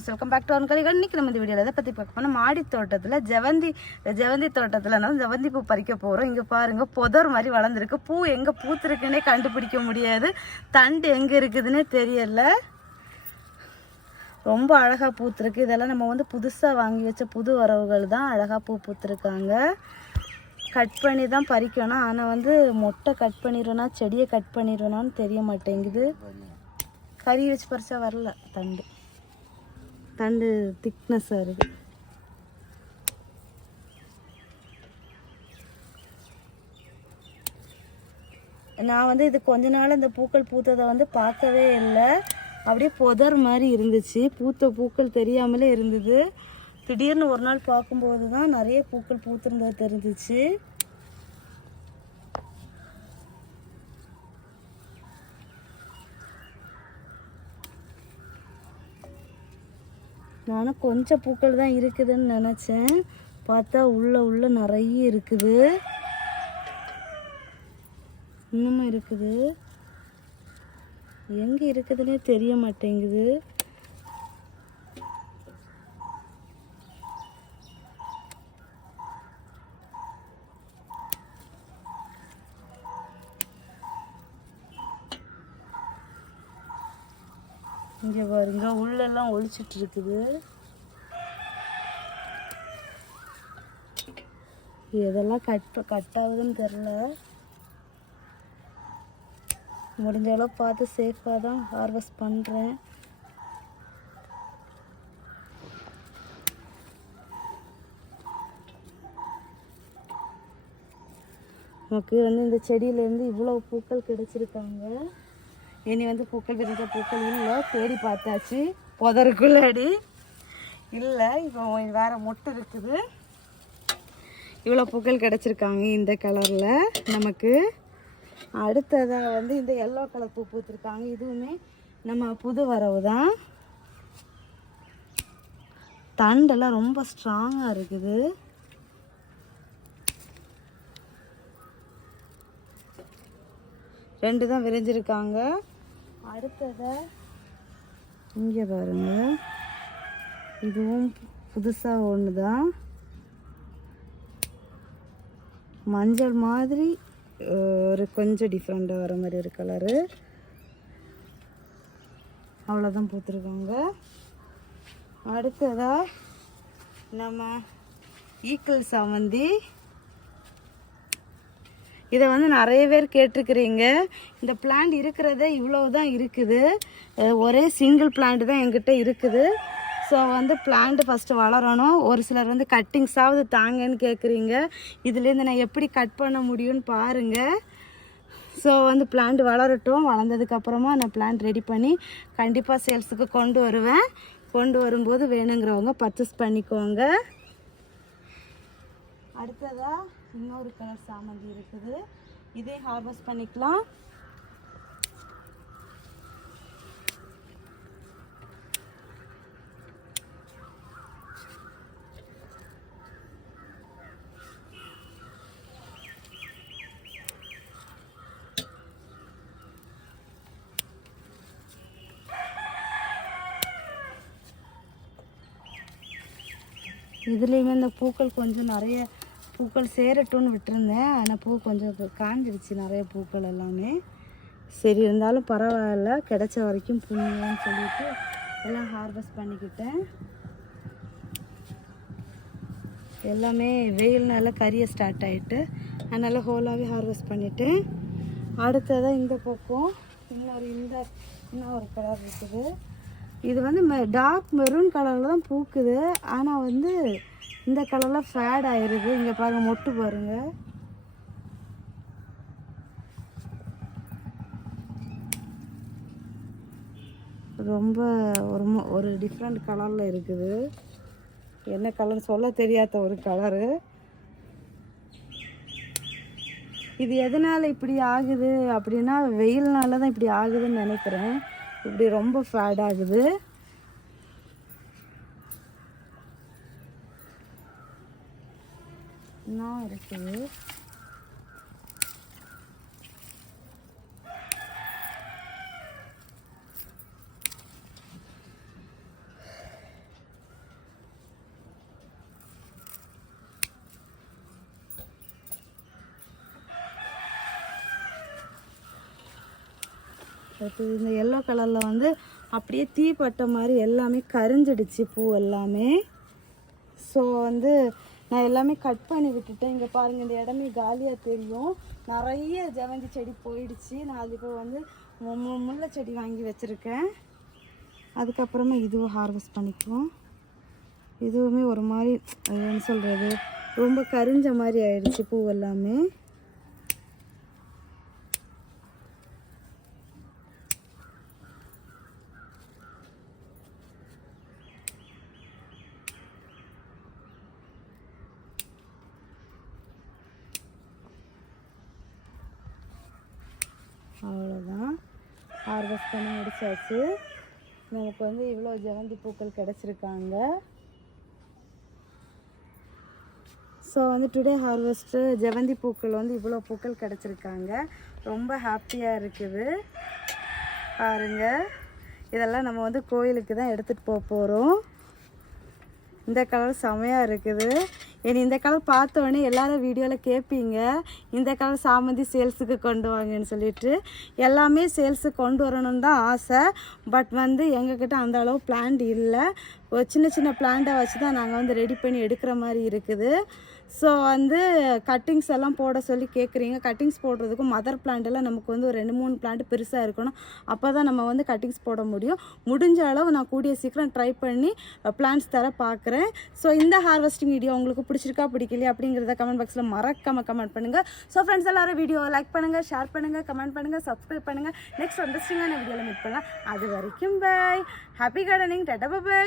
Viewers, welcome back to our கலிகள். இன்னைக்கு நம்ம இந்த வீடியோவில் எதை பற்றி பார்க்க போனால் மாடி தோட்டத்தில் ஜெவந்தி தோட்டத்தில் நம்ம ஜெவந்தி பூ பறிக்க போகிறோம். இங்கே பாருங்கள், புதர் மாதிரி வளர்ந்துருக்கு. பூ எங்கே பூத்துருக்குன்னே கண்டுபிடிக்க முடியாது, தண்டு எங்கே இருக்குதுன்னே தெரியல. ரொம்ப அழகாக பூத்துருக்கு. இதெல்லாம் நம்ம வந்து புதுசாக வாங்கி வச்ச புது வரவுகள் தான் அழகாக பூ பூத்துருக்காங்க. கட் பண்ணி தான் பறிக்கணும். ஆனால் வந்து மொட்டை கட் பண்ணிடுவேனா செடியை கட் பண்ணிடுவேனான்னு தெரிய மாட்டேங்குது. கறி வச்சு பறிச்சா வரல, தண்டு திக்னஸ்ஸாக இருக்குது. நான் வந்து இது கொஞ்ச நாள் இந்த பூக்கள் பூத்ததை வந்து பார்க்கவே இல்லை. அப்படியே புதர் மாதிரி இருந்துச்சு, பூத்த பூக்கள் தெரியாமலே இருந்தது. திடீர்னு ஒரு நாள் பார்க்கும்போது தான் நிறைய பூக்கள் பூத்திருந்தது தெரிஞ்சிச்சு. நானும் கொஞ்சம் பூக்கள் தான் இருக்குதுன்னு நினச்சேன். பார்த்தா உள்ள நிறைய இருக்குது, இன்னமும் இருக்குது. எங்கே இருக்குதுன்னே தெரிய மாட்டேங்குது. இங்கே பாருங்க, உள்ளெல்லாம் ஒழிச்சிட்டு இருக்குது. எதெல்லாம் கட் ஆகுதுன்னு தெரில. முடிஞ்ச அளவு பார்த்து சேஃபாக தான் ஹார்வெஸ்ட் பண்ணுறேன். நமக்கு வந்து இந்த செடியிலேருந்து இவ்வளோ பூக்கள் கிடைச்சிருக்காங்க. இனி வந்து பூக்கள் விரிஞ்ச பூக்கள் இல்லை, தேடி பார்த்தாச்சு, புதருக்குள்ளாடி இல்லை. இப்போ வேறு மொட்டு இருக்குது. இவ்வளோ பூக்கள் கிடச்சிருக்காங்க இந்த கலரில் நமக்கு. அடுத்ததாக வந்து இந்த எல்லோ கலர் பூ பூத்துருக்காங்க. இதுவுமே நம்ம புது வரவு தான். தண்டெல்லாம் ரொம்ப ஸ்ட்ராங்காக இருக்குது. ரெண்டு தான் விரிஞ்சிருக்காங்க. அடுத்ததை இங்கே பாருங்க, இதுவும் புதுசாக ஒன்று தான். மஞ்சள் மாதிரி ஒரு கொஞ்சம் டிஃப்ரெண்ட்டாக வர மாதிரி ஒரு கலரு. அவ்வளோதான் பூத்துருக்காங்க. அடுத்ததாக நம்ம ஈக்கள் சாமந்தி. இதை வந்து நிறைய பேர் கேட்டிருக்கிறீங்க. இந்த பிளான்ட் இருக்கிறத இவ்வளோ தான் இருக்குது. ஒரே சிங்கிள் பிளான்ட் தான் என்கிட்ட இருக்குது. ஸோ வந்து பிளான்ட்டு ஃபஸ்ட்டு வளரணும். ஒரு சிலர் வந்து கட்டிங்ஸாவது தாங்கன்னு கேட்குறீங்க. இதுலேருந்து நான் எப்படி கட் பண்ண முடியும்னு பாருங்கள். ஸோ வந்து பிளான்ட் வளரட்டும். வளர்ந்ததுக்கப்புறமா நான் பிளான்ட் ரெடி பண்ணி கண்டிப்பாக சேல்ஸுக்கு கொண்டு வருவேன். கொண்டு வரும்போது வேணுங்கிறவங்க பர்ச்சேஸ் பண்ணிக்கோங்க. அடுத்ததாக இன்னொரு கலர் சாமந்தி இருக்குது. இதே ஹார்வெஸ்ட் பண்ணிக்கலாம். இதுலேயுமே இந்த பூக்கள் கொஞ்சம் நிறைய பூக்கள் சேரட்டும்னு விட்டுருந்தேன். ஆனால் பூ கொஞ்சம் காஞ்சிடுச்சு, நிறைய பூக்கள் எல்லாமே. சரி, இருந்தாலும் பரவாயில்ல, கிடைச்ச வரைக்கும் புண்ணியம்னு சொல்லிட்டு எல்லாம் ஹார்வெஸ்ட் பண்ணிக்கிட்டேன். எல்லாமே வெயில்னால கரிய ஸ்டார்ட் ஆகிட்டு, அதனால் ஹோலாகவே ஹார்வெஸ்ட் பண்ணிவிட்டேன். அடுத்ததாக இந்த பக்கம் இன்னொரு கலர் இருக்குது. இது வந்து டார்க் மெரூன் கலரில் தான் பூக்குது. ஆனால் வந்து இந்த கலரில் ஃபேட் ஆகிருது. இங்கே பாருங்கள், மொட்டு பாருங்கள். ரொம்ப ஒரு டிஃப்ரெண்ட் கலரில் இருக்குது. என்ன கலர் சொல்ல தெரியாத ஒரு கலரு. இது எதனால் இப்படி ஆகுது அப்படின்னா, வெயில்னால தான் இப்படி ஆகுதுன்னு நினைக்கிறேன். இப்படி ரொம்ப ஃபேட் ஆகுது. இன்னும் இருக்குது. அடுத்தது இந்த எல்லோ கலரில் வந்து அப்படியே தீப்பட்ட மாதிரி எல்லாமே கரிஞ்சிடுச்சு பூ எல்லாமே. ஸோ வந்து நான் எல்லாமே கட் பண்ணி விட்டுட்டேன். இங்கே பாருங்கள், இந்த இடமே காலியாக தெரியும். நிறைய ஜெவந்தி செடி போயிடுச்சு. நான் அது இப்போ வந்து முல்லை செடி வாங்கி வச்சுருக்கேன். அதுக்கப்புறமா இதுவும் ஹார்வெஸ்ட் பண்ணிக்குவோம். இதுவுமே ஒரு மாதிரி என்ன சொல்கிறது, ரொம்ப கரிஞ்ச மாதிரி ஆயிடுச்சு பூ எல்லாமே. அவ்வளோதான், ஹார்வெஸ்ட் பண்ணி முடிச்சாச்சு. நமக்கு வந்து இவ்வளோ ஜெவந்தி பூக்கள் கிடச்சிருக்காங்க. ஸோ வந்து டுடே ஹார்வெஸ்ட்டு ஜெவந்தி பூக்கள் வந்து இவ்வளோ பூக்கள் கிடச்சிருக்காங்க. ரொம்ப ஹாப்பியாக இருக்குது. பாருங்கள், இதெல்லாம் நம்ம வந்து கோயிலுக்கு தான் எடுத்துகிட்டு போக போகிறோம். இந்த கலர் செமையாக இருக்குது. இனி இந்த கலர் பார்த்தோன்னே எல்லாரும் வீடியோவில் கேட்பீங்க, இந்த கலர் சாமந்தி சேல்ஸுக்கு கொண்டு வாங்கன்னு சொல்லிட்டு. எல்லாமே சேல்ஸுக்கு கொண்டு வரணும்னு தான் ஆசை. பட் வந்து எங்ககிட்ட அந்த அளவு பிளான்ட் இல்லை. ஒரு சின்ன சின்ன பிளான்ட்டை வச்சு தான் நாங்கள் வந்து ரெடி பண்ணி எடுக்கிற மாதிரி இருக்குது. ஸோ வந்து கட்டிங்ஸ் எல்லாம் போட சொல்லி கேட்குறீங்க. கட்டிங்ஸ் போடுறதுக்கும் மதர் பிளான்ட்டெல்லாம் நமக்கு வந்து ஒரு 2-3 பிளான்ட் பெருசாக இருக்கணும். அப்போ தான் நம்ம வந்து கட்டிங்ஸ் போட முடியும். முடிஞ்ச அளவு நான் கூடிய சீக்கிரம் ட்ரை பண்ணி பிளான்ட்ஸ் தர பார்க்குறேன். ஸோ இந்த ஹார்வெஸ்டிங் வீடியோ உங்களுக்கு பிடிச்சிருக்கா பிடிக்கலையா அப்படிங்கிறத கமெண்ட் பாக்ஸில் மறக்காமல் கமெண்ட் பண்ணுங்கள். ஸோ ஃப்ரெண்ட்ஸ் எல்லோரும் வீடியோ லைக் பண்ணுங்கள், ஷேர் பண்ணுங்கள், கமெண்ட் பண்ணுங்கள், சப்ஸ்கிரைப் பண்ணுங்கள். நெக்ஸ்ட் இன்ட்ரெஸ்டிங்கான வீடியோவில் மீட் பண்ணலாம். அது வரைக்கும் bye. Happy gardening. Tata by.